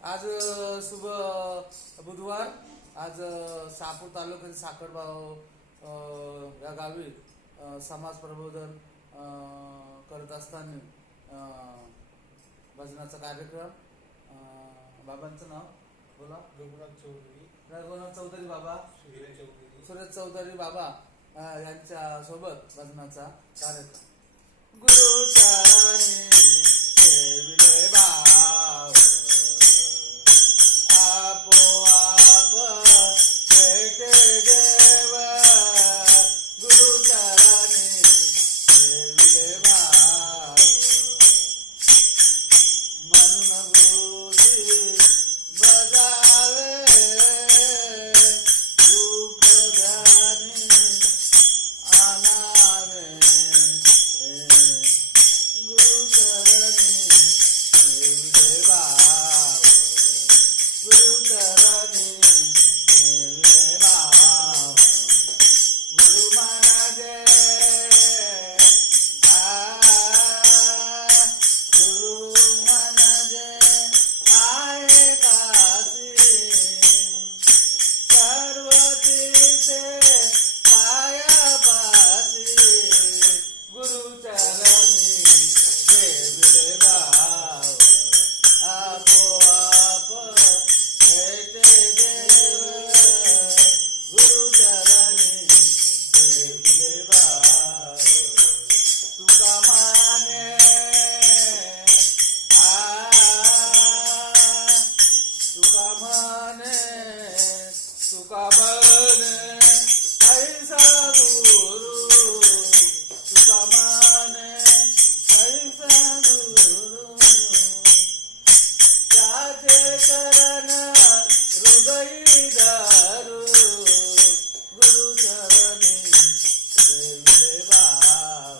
आज शुभ बुधवार. आज शहापूर तालुक्यातील साखरबाव या गावी समाज प्रबोधन करत असताना भजनाचा कार्यक्रम. बाबांचं नाव बोला. रघुनाथ चौधरी बाबा, सुरेश चौधरी बाबा यांच्या सोबत भजनाचा कार्यक्रम. गुरु चरणी सेविले भाव, आपोआप भेटे देव. गुरु चरणी सेविले भाव, म्हणून गुरुजी बजावे रूप ध्यानी आणावे. गुरु चरणी सेविले भाव, गुरु चरणी सेविले भाव. गुरु मानाजे गुरु मानाजे आहे काशी, सर्व तीर्थे पायापाशी. गुरु चरणी सेविले भाव, आपोआप भेटे देव. गुरु चरणी सेविले भाव, तुका माने तुका माने तुका माने ऐसा गुरु. तुका माने ऐसा गुरु, त्याचे चरण हृदयी धरू. गुरु चरणी सेविले भाव,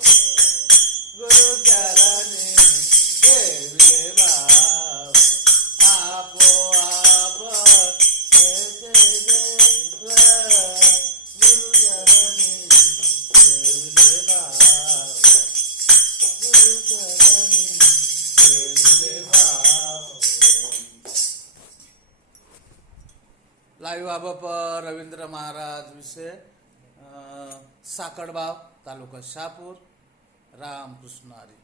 गुरु चरणी सेविले भाव. आपोआप भेटे देव. गुरु चरणी सेविले भाव, गुरु चरणी सेविले भाव. लाईव्ह बाबा रवींद्र महाराज विषय साकडबाव तालुका शहापूर. रामकृष्ण हरी.